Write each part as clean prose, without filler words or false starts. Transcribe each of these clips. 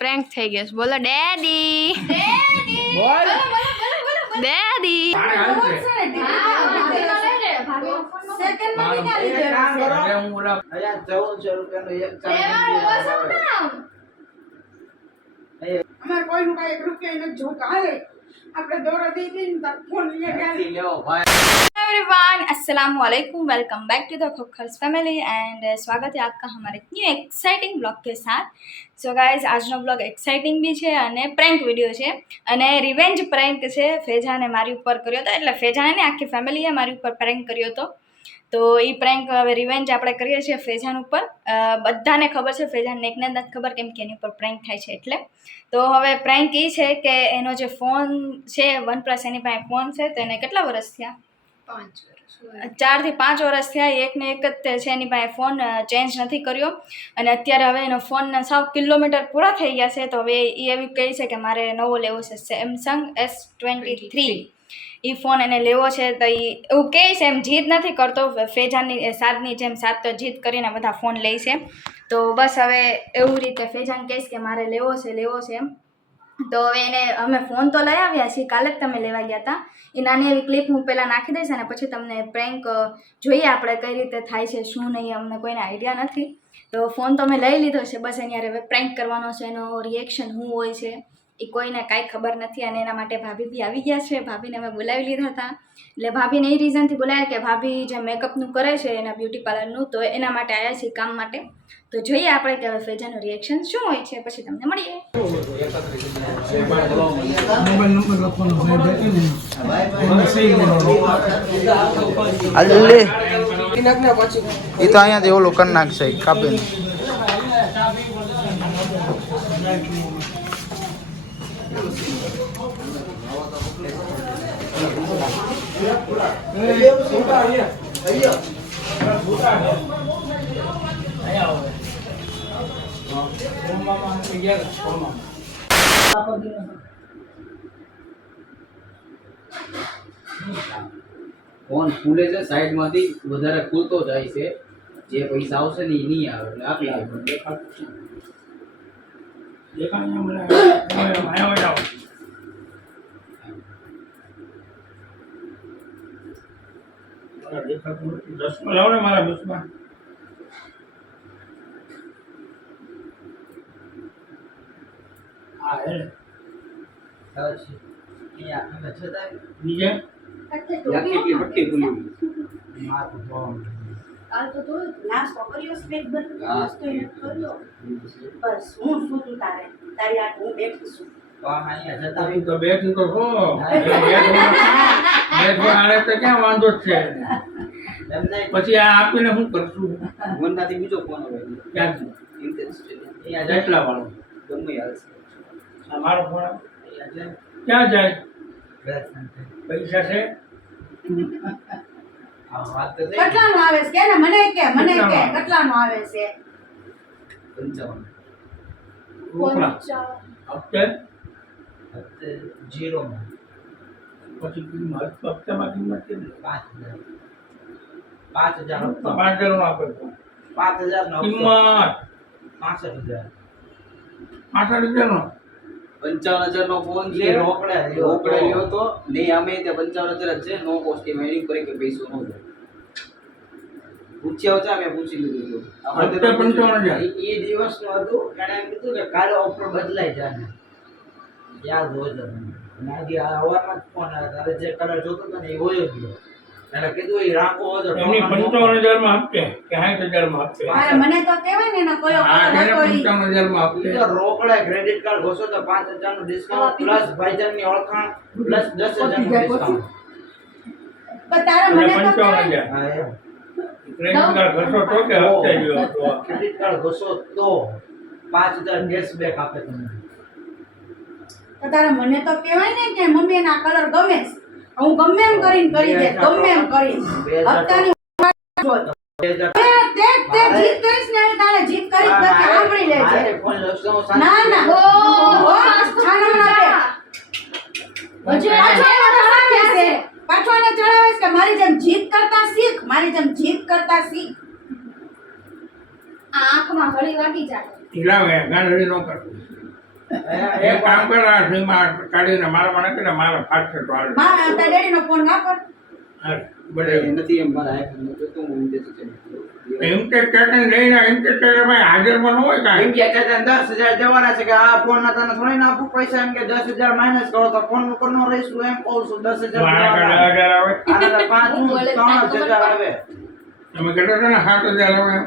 Prank થઈ ગયો. બોલો ડેડી. બોલ ડેડી. एवरीवन अस्सलाम वालेकुम, welcome back to the Khukhars family and स्वागत है आपका हमारे न्यू एक्साइटिंग ब्लॉग के साथ. सो गाइज આજનો બ્લોગ એક્સાઇટિંગ બી છે અને પ્રેન્ક વિડીયો છે અને રિવેન્જ પ્રેન્ક છે. ફેજાને મારી ઉપર કર્યો હતો, એટલે ફેજાને ને આખી ફેમિલીએ મારી ઉપર પ્રેન્ક કર્યો હતો. તો એ પ્રેન્ક હવે રિવેન્જ આપણે કરીએ છીએ ફેજાન ઉપર. બધાને ખબર છે, ફેજાનને એકને જ નથી ખબર કેમ કે એની ઉપર પ્રેન્ક થાય છે એટલે. તો હવે પ્રેન્ક એ છે કે એનો જે ફોન છે OnePlus, એની પાસે ફોન છે તો એને કેટલા વર્ષ થયા? 4 થી 5 વર્ષ થયા. એકને એક જ છે એની પાસે ફોન, ચેન્જ નથી કર્યો. અને અત્યારે હવે એનો ફોન સાવ કિલોમીટર પૂરા થઈ ગયા છે. તો હવે એ એવી કહે છે કે મારે નવો લેવો છે, સેમસંગ S23. એ ફોન એને લેવો છે. તો એ એવું કહે છે, એમ જીદ નથી કરતો. ફેજાનની સાદની જેમ સાદ તો જીદ કરીને બધા ફોન લે છે. તો બસ હવે એવું રીતે ફેજાન કહીશ કે મારે લેવો છે એમ. તો હવે એને અમે ફોન તો લઈ આવ્યા છીએ, કાલે જ તમે લેવા ગયા હતા. એ નાની એવી ક્લિપ હું પહેલાં નાખી દઈશ અને પછી તમને પ્રેન્ક જોઈએ આપણે કઈ રીતે થાય છે, શું નહીં, અમને કોઈને આઈડિયા નથી. તો ફોન તો મેં લઈ લીધો છે, બસ એની હવે પ્રેન્ક કરવાનો છે. એનો રિએક્શન શું હોય છે એ કોઈને કાંઈ ખબર નથી. અને એના માટે ભાભી બી આવી ગયા છે. ભાભીને અમે બોલાવી લીધા હતા. એટલે ભાભીને એ રીઝનથી બોલાવ્યા કે ભાભી જે મેકઅપનું કરે છે એના બ્યુટી પાર્લરનું, તો એના માટે આવ્યા છીએ કામ માટે. તો જોઈએ આપણે કે હવે ફેજાનું રિએક્શન શું હોય છે, પછી તમને મળીએ. એ તો અહીંયા ઓલો કરી નાખશે કાપીને. ફોન ખુલે છે સાઈડ માંથી, વધારે ખુલતો જાય છે. જે પૈસા આવશે ને એ નહીં આવે એટલે આપી ક્યાં વાંધો છે? પછી આ આપીને શું કરશું? વનનાથી બીજો ફોન આવે ક્યાંથી? જેટલા વાળો ગમે હાલશે. મારો ફોન ક્યાં જાય? પૈસા છે? કેટલાનો આવે છે કે મને કે કેટલાનો આવે છે? 55 રોકડા હપ્તે જીરો માં. પછી કિંમત હપ્તામાં કિંમત કેટલી? 5000 હપ્તા 5000 નો આપે. 5000 નો કિંમત 65000. 65000 નો 55000 નો ફોન છે. રોકડે લ્યો તો નહીં, અમે તે 55000 જ છે. નો કોસ્ટ એની પર કે પૈસો નો જાય. પૂછ્યા હતા, મેં પૂછી લીધું. હપ્તે 55000 એ દિવસ નું હતું. એને એમ કીધું કે કાલે ઓફર બદલાઈ જાય. યાદ હોય તો આજે અવારમાં ફોન આવ્યો, તારે જે કલર જોતો હતો ને એ હોય જ ગયો. એટલે કીધું એ રાખો હતો. એમની 55000 માં હપ્તે કે 60000 માં હપ્તે? મને તો કહેવાય ને એના કોઈ 55000 માં હપ્તે. રોકડે ક્રેડિટ કાર્ડ ઘોષો તો 5000 નું ડિસ્કાઉન્ટ પ્લસ ભાઈજાન ની ઓળખાણ પ્લસ 10000 નું ડિસ્કાઉન્ટ. પણ તારે મને તો 55000 હા એમ. ક્રેડિટ કાર્ડ ઘસો તો કે હપ્તે ગયો હતો? ક્રેડિટ કાર્ડ ઘોષો તો 5000 કેશબેક આપે તમને. તો તારે મને તો કહેવાય ને કે મમ્મી એના કલર ગમે છે, હું ગમે એમ કરીને કરી દે, ગમે એમ કરીશ. હપ્તાની તે જીત કરીશ ને, તારે જીત કરીશ તો સાંભળી લેજે. ના ના પાછો એને ચડાવે કે મારી જેમ જીત કરતા શીખ, મારી જેમ જીત કરતા શીખ. આંખમાં ઘડી વાગી જાય. લાવે ગાંડડી નો કરતો. એક કામ કર આ સીમા કાઢીને મારા મને કે મારા ફાટશે તો હાલ મારા તારા ડેડીનો ફોન વાપર. હાલ, બધે નથી એમ મારા iPhone નું જોતું હું ઊંધે છે. એમ કે કેકન લઈને એમ કે ભાઈ હાજરમાં ન હોય એમ કાંઈ કે ચાચા 10,000 દેવાના છે કે આ ફોન ના તને થોડી ના આપું પૈસા એમ કે 10,000 માઇનસ કરો તો ફોન ઉપર નો રહીશું એમ કહું છું 10,000 મારા દેવાના. કાઢે 1000 આવે આના તો 3,000 આવે. તમે કહેતા હતા ને 7000 આવે એમ.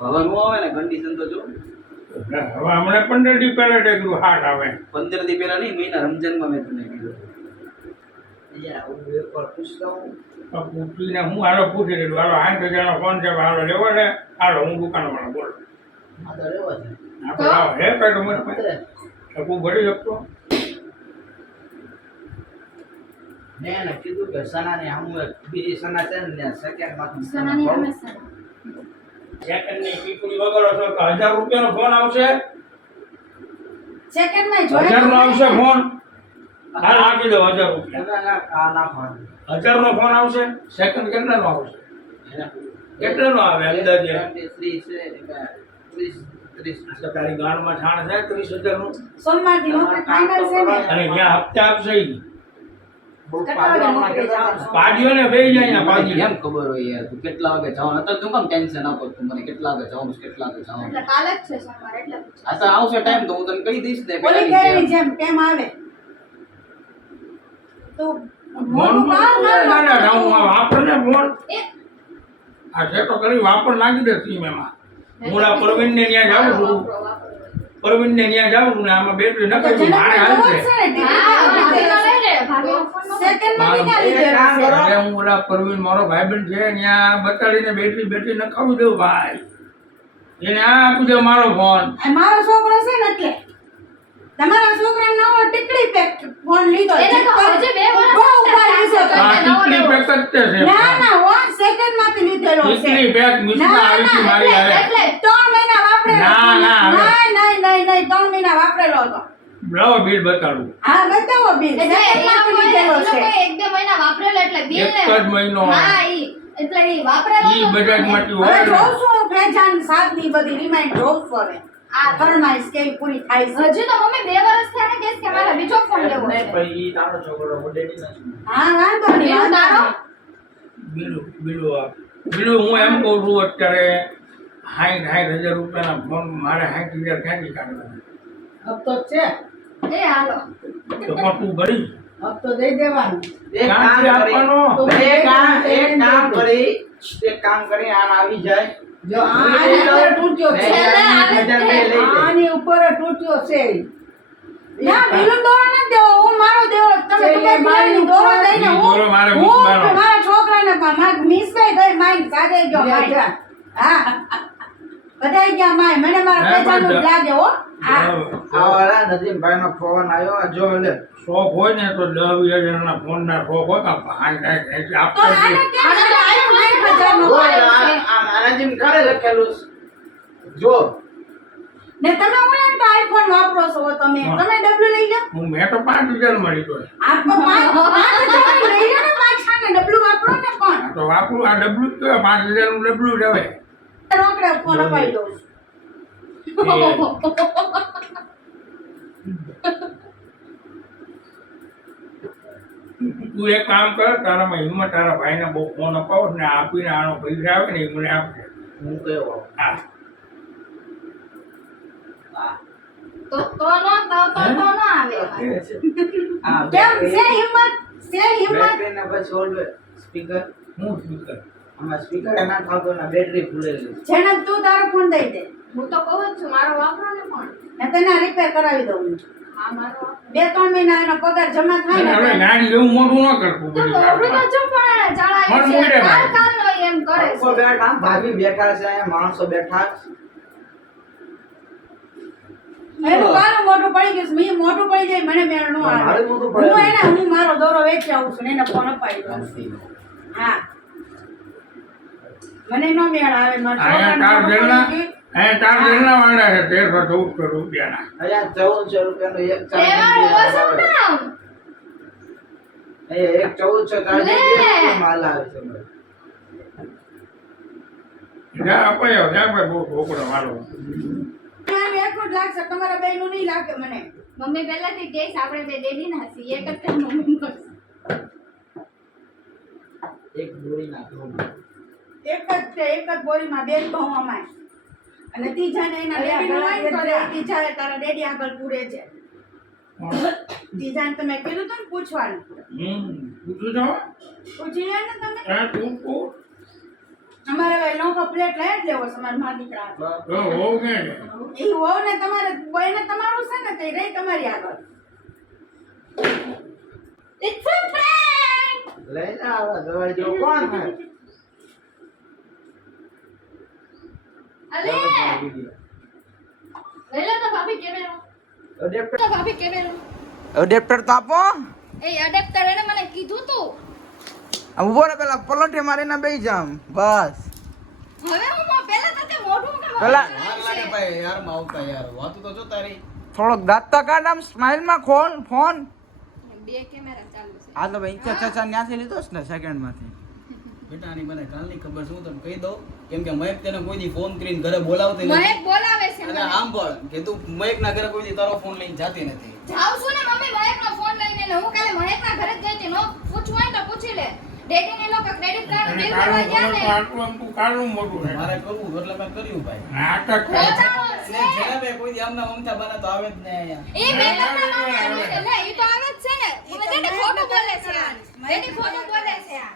હવે નું આવે ને કન્ડિશન તો જો હવે હમણાં 15 દી પહેલા ટેકરું હાટ આવે 15 દી પહેલા નહીં મહિના રમજાનમાં મેં તમને કીધું યાર હું એકવાર પૂછતા હું તો પૂછીને હું હાલો પૂછી લીધું હાલો 8000 નો ફોન છે હાલો લેવો ને હાલો હું દુકાનવાળા બોલો આ તો લેવા છે. આપણે આવો હે કઈ તો મને હું ભરી શકતો મેં એને કીધું કે સનાને હું એક બીજી સના છે ને સેકન્ડ માંથી સનાની હંમેશા સેકન્ડની પીપળી વગર હતો તો 1000 રૂપિયાનો ફોન આવશે સેકન્ડમાં 1000 નો આવશે ફોન હાલ આપી દો 1000 રૂપિયા આ નાખવાનું 1000 નો ફોન આવશે સેકન્ડ કેટલાનો આવશે કેટલાનો આવે અંદાજે 30 તો તારી ગાળમાં છાણ છે 30000 નું સોમવારથી નોકરી ફાઇનલ છે ને. અને જ્યાં હપ્તા આપશે ઈ બહુ કેટલા વાગે નોકરી જવાનું? પાડીઓને બેહી જાય અહીંયા પાડી એમ ખબર હોય યાર તું કેટલા વાગે જવાનું અત્યારે તું કેમ ટેન્શન આપો તું મને કેટલા વાગે જવાનું છે, કેટલા વાગે જવાનું એટલે કાલે જ છે સોમવાર એટલે પૂછ્યું. આ તો આવશે ટાઈમ તો હું તને કહી દઈશ ને ઓલી પહેલાની કેરીની જેમ. જેમ કેમ આવે તો ફોન મોટું કામ ના ના હું વાપર ને ફોન એ આ છે તો કરી વાપર નાખી દે સીમ એમાં હું આ પ્રવીણને ત્યાં જાઉં છું વાપરો, વાપરો. પ્રવીણને ત્યાં જાઉં છું ને આમાં બેટરી તો નખાવી જેને મારે ખબર હાલશે છે ને, હા, ટીવી ભાભીનો લઈ લે, ભાભીનો ફોન નો સેકન્ડમાં વિના એક કામ લીધેલો કરો. છે. એટલે હું ઓલા પ્રવીણ મારો ભાઈબંધ છે ત્યાં બતાડીને બેટરી નખાવી દઉં ભાઈ એને આ આપી દે મારો ફોન આ મારો છોકરો છે ને એટલે તમારા છોકરાને નવો ટીકડી પેક ફોન લીધો એને તો હજી 2 વર્ષ બહુ ઉપાડી છે તો. આ ટીકડી પેક જ તે છે ના ના હો સેકન્ડમાંથી લીધેલો છે. ટીકડી પેક મિસમાં આવી હતી મારી હારે એટલે 3 મહિના વાપરેલો ના, હતો. ના, હવે. નહીં 3 મહિના વાપરેલો હતો. લાવો બિલ બતાડું હા બતાવો બિલ એટલે એ સેકન્ડમાંથી લોકોએ લીધેલો છે. 1-2 મહિના વાપરેલો એટલે બિલ એક જ મહિનો હા ઈ એટલે ઈ વાપરેલો ઈ તો બજાજમાંથી હવે હોય જોઉં છું હું પહેચાન સાતની બધી રિમાઇન્ડ જોઉં છું હવે. આ ફરમાઈશ કેવી પૂરી થાય છે. હજી તો મમ્મી 2 વર્ષ થયા ને કે છે કે મારે બીજો ફોન લેવો છે પછી ઈ તારો છોકરો મોડેલી નથી. હા વાંધો નહીં બીજું વાંધો તારો? નહીં. બીલું હું એમ કહું છું અત્યારે 60,000 રૂપિયાના ફોન મારે 60,000 ક્યાંથી કાઢવાના હપ્તો જ છે એ હાલો તો પણ તું ભરી હપ્તો દઈ દેવાનો. એક કામ ક્યાંથી કરી આપવાનો એક કામ કરી આમ આવી જાય જો આની ઉપર તૂટ્યો છે. છેલ્લે આવે મજા બે લઈ લે. આની ઉપર તૂટ્યો છે. ના બીલું દોરો નથી દેવો હું મારો દેવો તમે છે, તમારી મારી દોરો દઈને ઈ હું દોરો મારે હું મૂકવાનો. મારા છોકરાને મારા મિસભાઈ ગઈ માઈન સાજે ગયો માઈન. હા બધાય ગયા માઈન મને મારા હા, પૈસાનું જ પણ લાગે હો હા આ વાળા નદીમભાઈ નો ફોન આવ્યો આ જો લે શોખ હોય ને તો 10,000 ના ફોન ના શોખ હોય તો તો આપતા આને કેમ આવ્યો 60,000 નો ઓય, આ નાનાજીમ કાલે લખેલું છે. જો ને તમે ઓલા તો આઈફોન વાપરો છો તમે હા. તમે ડબલું લઈ લો હું મેં તો 5,000 મળી તો આ તો 5,000 લઈ લો ને પાછા ને ડબલું વાપરો ને પણ તો વાપરું આ ડબલું જ કહેવાય 5,000 નું ડબલું જ હવે રોકડે ફોન અપાઈ દઉં છું. તું એક કામ કર તારામાં હિંમત તારા ભાઈને બહુ ફોન અપાવો ને આપીને આનો પૈસા આવે ને એ મને આપશે હું કયો હા તો નો આવે આ કેમ છે હિંમત બેટરી ના પછી ઓલ્ડ સ્પીકર હું સ્પીકર આમાં સ્પીકર ના થાતો ના બેટરી ફૂલેલી છે. જેને તું તારો ફોન દઈ દે હું તો કહું જ છું મારો વાપરો ને ફોન ને તને રિપેર કરાવી દઉં હું. હા મારો 2-3 મહિના એનો પગાર જમા થાય અને હવે ને ગાડી જેવું મોટું ન કરતું તો બધી મોટું તો વાતમાં. જો પણ ચડાય પણ છે મોઢે કાલ ભાઈ. કાલનો એમ કરે આખો છે બેઠા ભાભી બેઠા છે અહીંયા માણસો બેઠા છે. એનું કાનું મોટું પડી ગયું છે. મેં મોટું પડી જાય મને મેળ નો આવે મારે મોટું પડે. હું મારો દોરો વેચી આવું છું ને એને ફોન અપાઈ દઉં છું. હા મને નો મેળ આવે મારો અહીંયા છોકરાને તાર મોટું જેલના પડી ગયું. અહીંયા તાર જેલના વાળા છે 1300-1400 રૂપિયાના અહીંયા 1400 રૂપિયાનો એક લેવાનું વસમ ચાર્જર ના એક 1400 ચાર્જર લે. માલ આવે છે મારે. જા અપાયો જા ભાઈ બહુ ઢોકળો વાળો આનું એકલું જ લાગશે, તમારા બેયનું નહીં લાગે મને. મમ્મી પહેલાથી કહેશ આપણે બે ડેડી ના હસી એક જ time મમ્મી કરશે. એક દોરી નાખો. એક જ બોરીમાં બેન ઘઉં અમાય. અને ત્રીજાને એના ડેડીનું હોય ને તો ત્રીજાએ તારા ડેડી આગળ પૂરે છે. ત્રીજાને તમે કીધું હતું ને પૂછવાનું. પૂછું છો પૂછી લે ને તમે. તું પૂછ. અમારે હવે નવો પ્લેટ લઈ જ લેવો છે મારા મા દીકરા. તો હોવ કે એ હોવ ને તમારે બોયને તમારું છે ને તે રહી તમારી આગળ. It's a prank! લઈને આવા દવાઈ જો કોણ થાય? અલે લઈ લો તો ભાભી કેમેરો. અડેપ્ટર તો ભાભી કેમેરો. એડેપ્ટર તો આપો. એ એડેપ્ટર એને મને કીધું તું. ઉભો રે પેલા પલોઠે મારીને બેસી જામ બસ. હવે હું પહેલા તો તે મોઢું કે પેલા વાર લાગે ભાઈ યાર માં આવતા યાર વાતું તો જો તારી થોડોક દાંત તો કાઢ આમ સ્માઈલ માં ખોલ ફોન. બે કેમેરા ચાલુ છે. આ તો ભાઈ ચાચા ત્યાંથી લીધો છે ને સેકન્ડ માંથી. બેટા આની મને કાલની ખબર શું તને કહી દઉં કેમ કે મયક તેને કોઈ દી ફોન કરીને ઘરે બોલાવતી નથી મહેક બોલાવે છે અને મને. આમ પણ કે તું મયક ના ઘરે કોઈ દી તારો ફોન લઈને જાતી નથી જાઉં છું ને મમ્મી મહેકનો ફોન લઈને ને હું કાલે મહેકના ઘરે જ ગઈ હતી. નો પૂછવું હોય તો પૂછી લે. ડેડીને લોકો ક્રેડિટ કાર્ડ બિલ ભરવા ગયા ને. આટલું આમ તું કાળું મોટું છે મારે કરવું એટલે મેં કર્યું ભાઈ નાટક કરે. ખોટાઓ છે. એટલે જેને બે કોઈ દી આમના મમતા બને તો આવે જ ને અહીંયા એ બે લગ્નમાં આવે છે. લે ઈ તો આવે જ છે ને. મને ડેડી ખોટું બોલે છે આ. ડેડી ખોટું બોલે છે આ.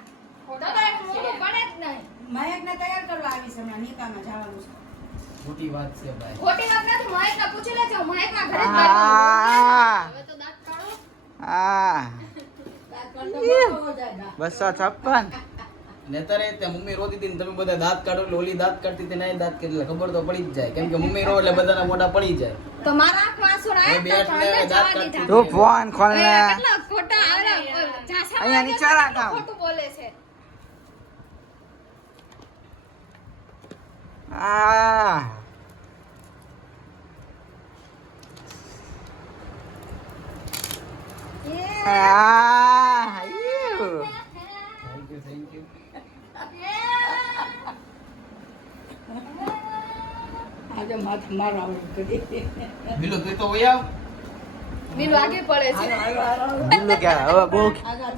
ખોટું તો એનું મોઢું બને જ નહીં. મયકને તૈયાર કરવા આવી છે હમણાં નિકાહમાં જવાનું છે. મોટી વાત છે ભાઈ ખોટી વાત નથી. મહેકને પૂછી લેજો. હું મહેકના ઘરે જ ગઈ આ હતી. હવે તો દાંત કાઢો. આ દાંત કાઢતો મોટો હો જાય દાંત. 256. નેતારે તે મમ્મી રોતી હતી ને તમે બધા દાંત કાઢો એટલે ઓલી દાંત કાઢતી હતી નહીં દાંત કાઢી એટલે ખબર તો પડી જ જાય કેમ કે મમ્મી રો એટલે બધાના મોઢા પડી જાય તો મારા આંખમાં આંસુ ના એ બે આવ્યા એટલે તો દાંત અંદર જવા કાઢતી દીધા. તું ફોન ખોલ ને. કેટલા ખોટા આવડા ઝાંસામાં અહીંયા નીચે આવ્યા રાખ આમ. ખોટું બોલે છે. આ આ યુ. થેન્ક યુ આજે માથું મારવા આવડું કરી. બિલો તું તો વયા આવ. બીલું આગે પડે છે. બિલ્લુ કે હવે બહુ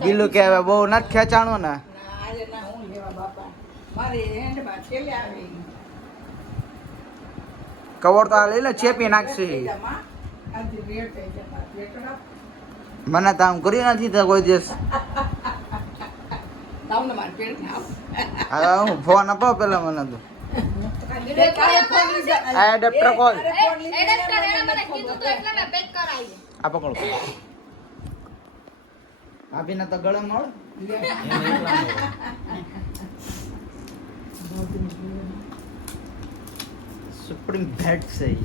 બિલ્લુ કે હવે બહુ નથી ખેંચાણું ને. ના, આજે ના હું લેવા બાપા. મારી હેન્ડમાં છેલ્લે આવી. કવર તો આ લઈ લે ચેપી નાખશે. આજે રેટ થઈ જતા. રેટડા મને તો આમ કરી નથી તો કોઈ દિવસ. તમને માર પેટ ના આપ. હવે હું ફોન આપો પેલા મને તો. આ એડેપ્ટર કોલ. એડેપ્ટર એને મને કીધું તો એટલે મેં પેક કરાવી. આ પકડો. આપીને તો ગળે મળે. સુપ્રીમ ભેટ છે ઈ.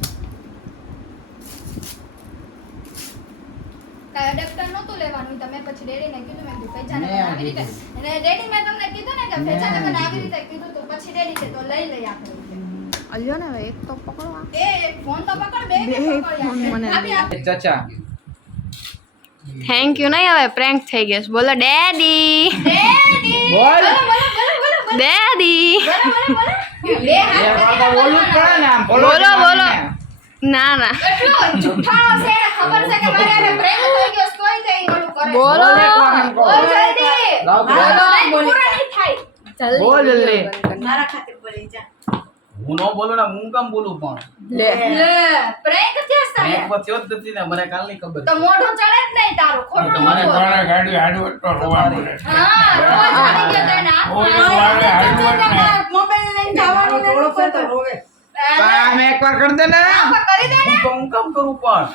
કાંઈ એડેપ્ટર નહોતું લેવાનું તમે પછી ડેડીને કીધું મેં કીધું ફેજાને મેં મને આવી રીતે અને ડેડી મેં તમને કીધું ને કે ફેજાને મને આવી રીતે કીધું તો પછી ડેડી કે તો લઈ લઈ આપણે અલ્યો ને હવે એક તો પકડો આ. એ ફોન તો પકડ બે ફોન મને આપી આપ ચાચા થેન્ક યુ નહીં હવે પ્રેન્ક થઈ ગયો છે. બોલો ડેડી ડેડી બોલ. બોલો બોલો બોલો બોલો ડેડી બે હાથ ઓલું જ પડે ને આમ. બોલો બોલો ના ના એટલો જુઠ્ઠાણો છે એને ખબર છે કે મારે એને પ્રેમ થઈ ગયો છે, તોય તે ઈ ઓલું કરે છે. બોલો બોલ જલ્દી લાવ, બોલો બોલ. નહીં, પૂરો નહીં થાય બોલ જલ્દી. મારા ખાતે બોલી જા. હું ન બોલું ને હું કામ બોલું પણ લે પ્રેન્ક થયો છે મેં એકવાર થયો જ નથી ને મને કાલની ખબર તો મોઢું ચડે જ નહીં તારું ખોટું તમારે બોલ. ઘરે ગાડી હાડવટ તો રોવા મળે છે. હા રોજ આવી ગયો તો એના ઓય હાથમાં. વાળે હાડવટ ને મોબાઈલ લઈને જવાનું ને તો આમ એકવાર કરી દે ને. આમાં કરી દે ને હું કામ કરું પણ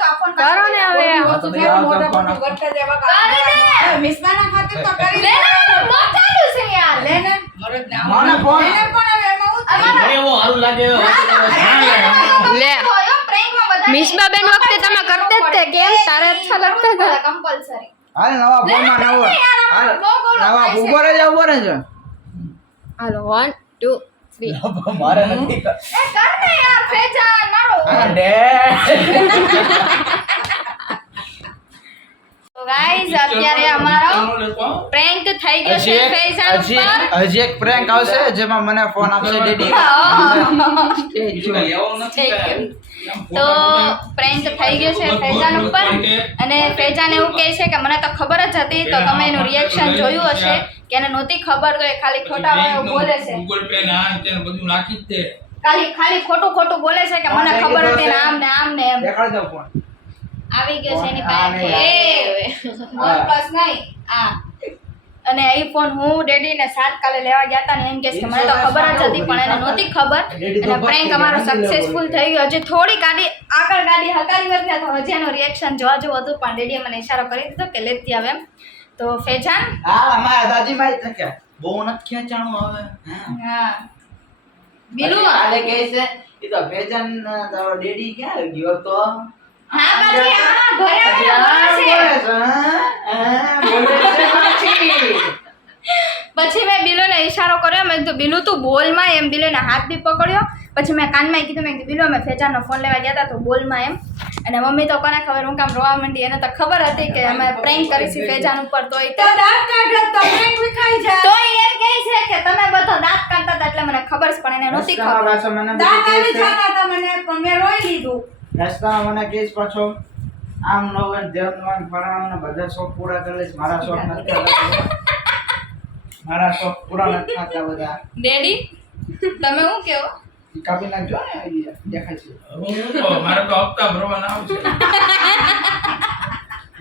તો ફોન કરો ને હવે હા, તો ભાઈ આવ તો ફોન આપો. કરી દે મિસ્બાના ખાતે તો કરી લે દે. ને નો ચાલુ છે યાર લે ને. મને ફોન. એને પણ હવે એમાં હું થાય? મને એવો હારું લાગે એવો. લે મિસબા બેન વખતે તમે કરતે જ તે કેમ તારે અચ્છા લગતા હતા કમ્પલસરી હાલ નવા ફોનમાં નવો. હાલ નવા ઉભો રહેજો ઉભો રહેજો. હાલો 1 2 3 મારે નથી એ કર ને યાર ફેજાન મારો આ ડે. તો ગાઈસ ગાઈઝ અત્યારે અમારો પ્રેન્ક થઈ ગયો છે ફૈઝાન ઉપર. હજી એક prank આવશે જેમાં મને ફોન આપશે ડેડી તો પ્રેન્ક થઈ ગયો છે ફૈઝાન ઉપર અને ફૈઝાન એવું કહે છે કે મને તો ખબર જ હતી. તો તમે એનું રિએક્શન જોયું હશે કે એને નહોતી ખબર તો એ ખાલી ખોટા વાળો બોલે છે. ગૂગલ પે ને આ તેને બધું નાખી જ દે. ખાલી ખોટું બોલે છે કે મને ખબર હતી ને આમ ને એમ દેખાડ દો ફોન આવી ગયો છે એની આ પાસે નહીં, OnePlus નહીં આ. અને એ ફોન હું ડેડી ને 7 કાલે લેવા ગયા હતા ને એમ કહે છે કે મને તો ખબર જ હતી પણ એને નહોતી ખબર. અને પ્રેન્ક અમારો સક્સેસફુલ થઈ ગયો. હજી થોડી આગળ ગાડી હકારી હોત ને તો હજી એનું રિએક્શન જોવા જેવું હતું પણ ડેડીએ મને ઈશારો કરી દીધો કે લેતી આવે એમ. તો ફેજાન હા અમારા દાદીમાં જ થક્યા બહુ નથી ખેંચાણું હવે હા બીલું કાલે કહે છે એ તો ભેજન તારો ડેડી ક્યાં ગયો તો હા બાજી હા ઘરે પછી મેં બિલુને ઈશારો કર્યો. મેં કીધું બિલુ તું બોલમાં એમ. બિલુને હાથ બી પકડ્યો. પછી મેં કાનમાં કીધું મેં કીધું બિલુ અમે ફેજાનનો ફોન લેવા ગયા હતા તો બોલમાં એમ. અને મમ્મી તો કોને ખબર હું કામ રોવા માંડી. એને તો ખબર હતી કે અમે પ્રેન્ક કરીશું ફેજાન ઉપર. તો તો દાંત કાઢે તો prank વિખાઈ જાય. તો એમ કહે છે કે તમે બધો દાંત કાઢતા હતા એટલે મને ખબર છે પણ એને નહોતી ખબર. દાંત આવી જતા હતા મને પણ મેં રોઈ લીધું. રસ્તામાં મને કહીશ પાછો આમ ન હોય ને તેમ ન હોય ને ફલાણા ને બધા શોખ પૂરા કરી લઈશ મારા શોખ નથી થતા. મારા શોખ પૂરા નથી થતા બધા ડેડી તમે શું કેવો ઈ કાપી નાખજો ને ઈ દેખાય છે હું તો મારે તો હપ્તા ભરવાના આવશે.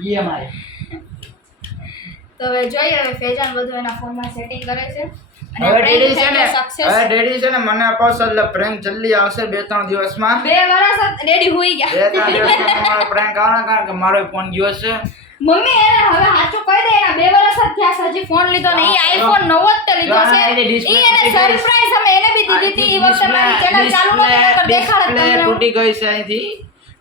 EMI તો હવે જોઈએ હવે ફેજાન બધું એના ફોનમાં સેટિંગ કરે છે. અને હવે prank ડેડી છે થઈ ને ગયો success. હવે ડેડી છે ને મને અપાવશે એટલે પ્રેન્ક જલ્દી આવશે 2-3 દિવસમાં 2 વર્ષ ડેડી હુઈ ગયા. 2-3 દિવસમાં મારો પ્રેન્ક આવવાનો કારણ કે મારો ફોન ગયો છે મમ્મી એને હવે સાચું કહી દે એના 2 વર્ષ જ થયા છે, હજી ફોન લીધો ને. ઈ આઈફોન 9 જ તે લીધો છે. ઈ એને સરપ્રાઈઝ અમે એને બી દીધી હતી. ઈ વખતે મારી ચેનલ ચાલુ નહોતી નકર દેખાડ જ ડિસ્પ્લે તમને. તૂટી ગઈ છે અહીંથી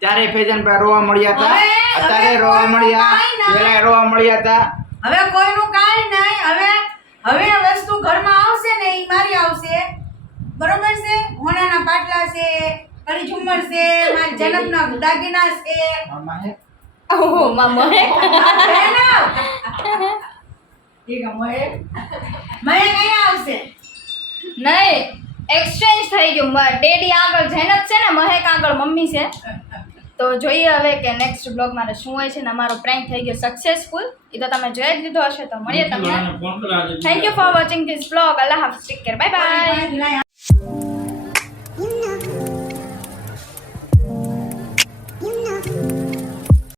ત્યારે ફેજન ભાઈ રોવા મળ્યા હતા હવે અત્યારે રોવા મળ્યા કાંઈ ના. પેલા રોવા મળ્યા હતા હવે કોઈનું કાંઈ નહીં. હવે વસ્તુ ઘરમાં આવશે ને ઈ મારી આવશે. બરોબર છે? હોનાના પાટલા છે, કડી ઝુમ્મર છે, મારા જન્મના દાગીના છે. મામા હે ઓહો મામા છે ને? ઠીક છે, મહેક કઈ આવશે? નહીં એક્સચેન્જ થઈ ગયું. ડેડી આગળ જૈનત છે ને મહેક આગળ મમ્મી છે. તો જોઈએ હવે કે નેક્સ્ટ બ્લોગમાં શું હોય છે. ને અમારો પ્રેન્ક થઈ ગયો સક્સેસફુલ. એ તો તમે જોઈ જ લીધો હશે. તો મળીએ તમને. ફોન કરા thank you for watching this blog. Allah Hafiz. Take care. Bye bye. લાય.